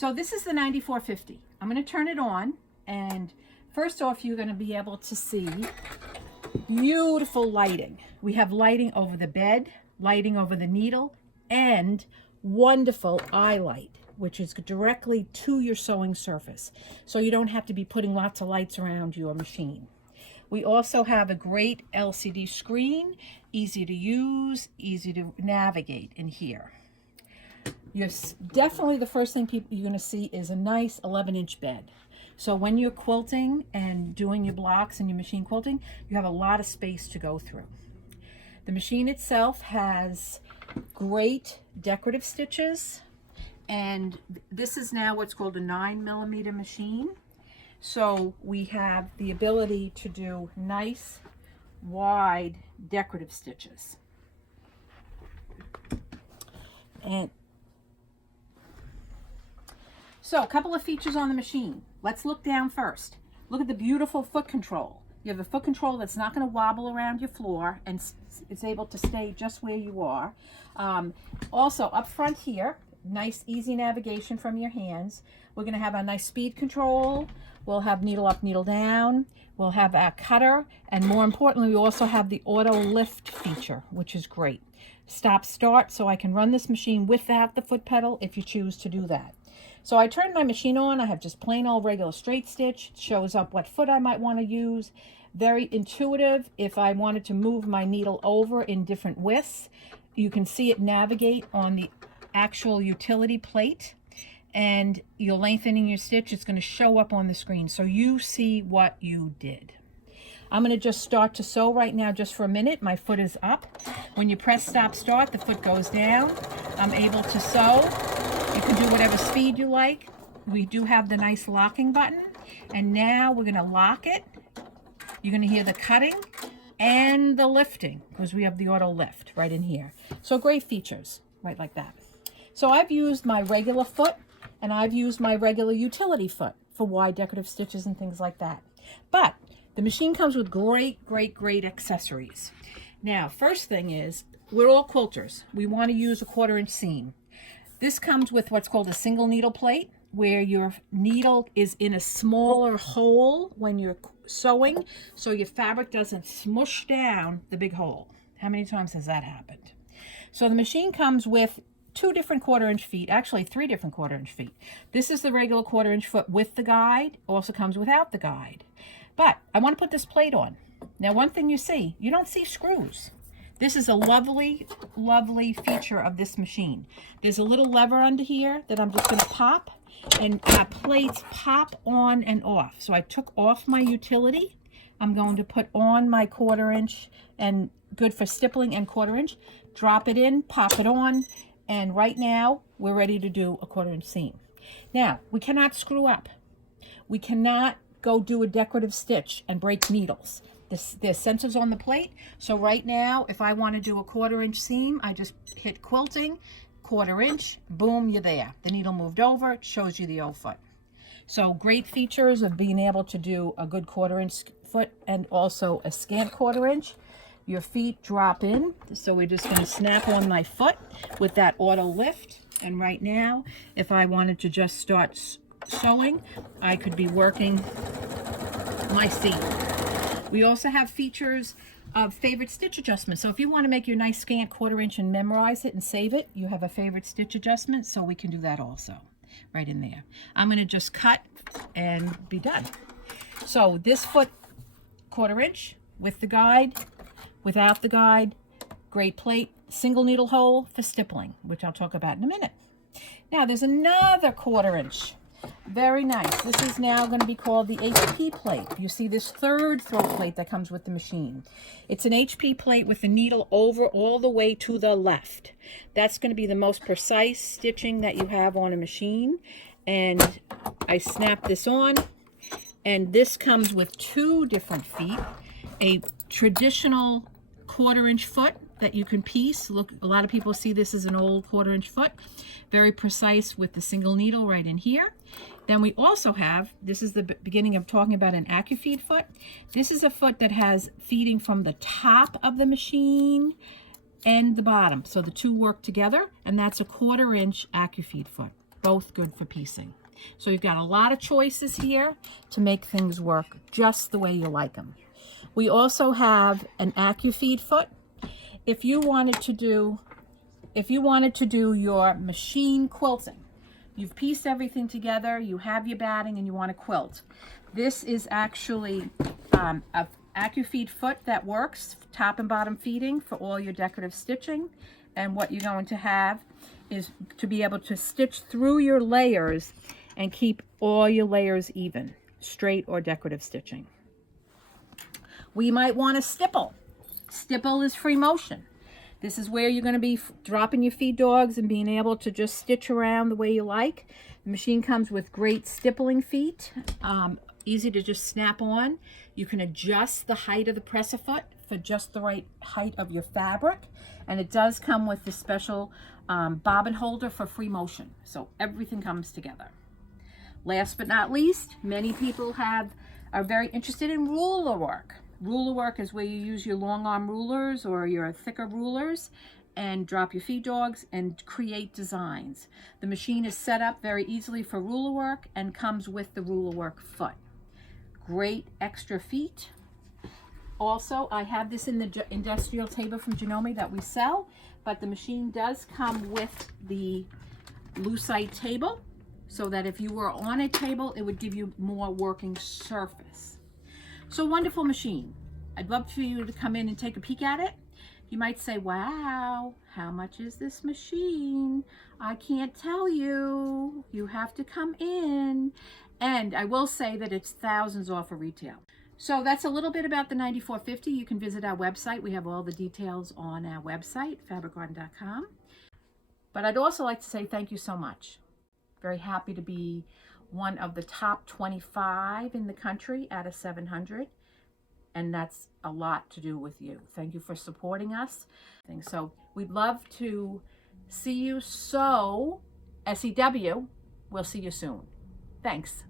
So this is the 9450. I'm going to turn it on, and first off, you're going to be able to see beautiful lighting. We have lighting over the bed, lighting over the needle, and wonderful eye light, which is directly to your sewing surface. So you don't have to be putting lots of lights around your machine. We also have a great LCD screen, easy to use, easy to navigate in here. Definitely the first thing you're going to see is a nice 11-inch bed. So when you're quilting and doing your blocks and your machine quilting, you have a lot of space to go through. The machine itself has great decorative stitches, and this is now what's called a 9mm machine. So we have the ability to do nice, wide decorative stitches. And so a couple of features on the machine. Let's look down first. Look at the beautiful foot control. You have a foot control that's not going to wobble around your floor, and it's able to stay just where you are. Also up front here, nice easy navigation from your hands. We're going to have a nice speed control. We'll have needle up, needle down. We'll have a cutter, and more importantly, we also have the auto lift feature, which is great. Stop start, so I can run this machine without the foot pedal if you choose to do that. So I turn my machine on. I have just plain old regular straight stitch. It shows up what foot I might want to use. Very intuitive. If I wanted to move my needle over in different widths, you can see it navigate on the actual utility plate, and you're lengthening your stitch. It's going to show up on the screen so you see what you did. I'm going to just start to sew right now just for a minute. My foot is up. When you press stop start, the foot goes down. I'm able to sew. You can do whatever speed you like. We do have the nice locking button, and now we're going to lock it. You're going to hear the cutting and the lifting because we have the auto lift right in here. So great features, right like that. So I've used my regular foot and I've used my regular utility foot for wide decorative stitches and things like that. But the machine comes with great accessories. Now, first thing is, we're all quilters. We want to use a 1/4-inch seam. This comes with what's called a single needle plate, where your needle is in a smaller hole when you're sewing, so your fabric doesn't smush down the big hole. How many times has that happened? So the machine comes with 2 different 1/4-inch feet, actually 3 different 1/4-inch feet. This is the regular 1/4-inch foot with the guide, also comes without the guide. But I want to put this plate on. Now, one thing you don't see screws. This is a lovely feature of this machine. There's a little lever under here that I'm just going to pop, and plates pop on and off. So I took off my utility. I'm going to put on my 1/4-inch, and good for stippling and 1/4-inch. Drop it in, pop it on, and right now we're ready to do a 1/4-inch seam. Now, we cannot screw up. We cannot go do a decorative stitch and break needles. There's sensors on the plate, so right now, if I want to do a 1/4-inch seam, I just hit quilting, 1/4-inch, boom, you're there. The needle moved over, it shows you the O foot. So great features of being able to do a good 1/4-inch foot and also a scant 1/4-inch. Your feet drop in, so we're just going to snap on my foot with that auto lift. And right now, if I wanted to just start sewing, I could be working my seam. We also have features of favorite stitch adjustment. So if you want to make your nice scant 1/4-inch and memorize it and save it, you have a favorite stitch adjustment, so we can do that also right in there. I'm going to just cut and be done. So this foot 1/4-inch with the guide, without the guide, great plate, single needle hole for stippling, which I'll talk about in a minute. Now there's another 1/4-inch. Very nice. This is now going to be called the HP plate. You see this 3rd throw plate that comes with the machine. It's an HP plate with the needle over all the way to the left. That's going to be the most precise stitching that you have on a machine. And I snap this on, and this comes with 2 different feet. A traditional 1/4-inch foot that you can piece. Look, a lot of people see this as an old 1/4-inch foot. Very precise with the single needle right in here. Then we also have, this is the beginning of talking about an Accufeed foot. This is a foot that has feeding from the top of the machine and the bottom. So the 2 work together, and that's a 1/4-inch Accufeed foot. both good for piecing. So you've got a lot of choices here to make things work just the way you like them. We also have an Accufeed Foot. If you wanted to do your machine quilting, you've pieced everything together, you have your batting, and you want to quilt. This is actually a Accufeed Foot that works, top and bottom feeding for all your decorative stitching. And what you're going to have is to be able to stitch through your layers and keep all your layers even, straight or decorative stitching. We might want a stipple. Stipple is free motion. This is where you're going to be dropping your feed dogs and being able to just stitch around the way you like. The machine comes with great stippling feet, easy to just snap on. You can adjust the height of the presser foot for just the right height of your fabric. And it does come with the special bobbin holder for free motion. So everything comes together. Last but not least, many people are very interested in ruler work. Ruler work is where you use your long arm rulers or your thicker rulers and drop your feed dogs and create designs. The machine is set up very easily for ruler work and comes with the ruler work foot. Great extra feet. Also, I have this in the industrial table from Janome that we sell, but the machine does come with the lucite table, so that if you were on a table, it would give you more working surface. So wonderful machine. I'd love for you to come in and take a peek at it. You might say, wow, how much is this machine? I can't tell you. You have to come in. And I will say that it's thousands off of retail. So that's a little bit about the 9450. You can visit our website. We have all the details on our website, fabricgarden.com. But I'd also like to say thank you so much. Very happy to be one of the top 25 in the country out of 700. And that's a lot to do with you. Thank you for supporting us. So we'd love to see you. So SEW, we'll see you soon. Thanks.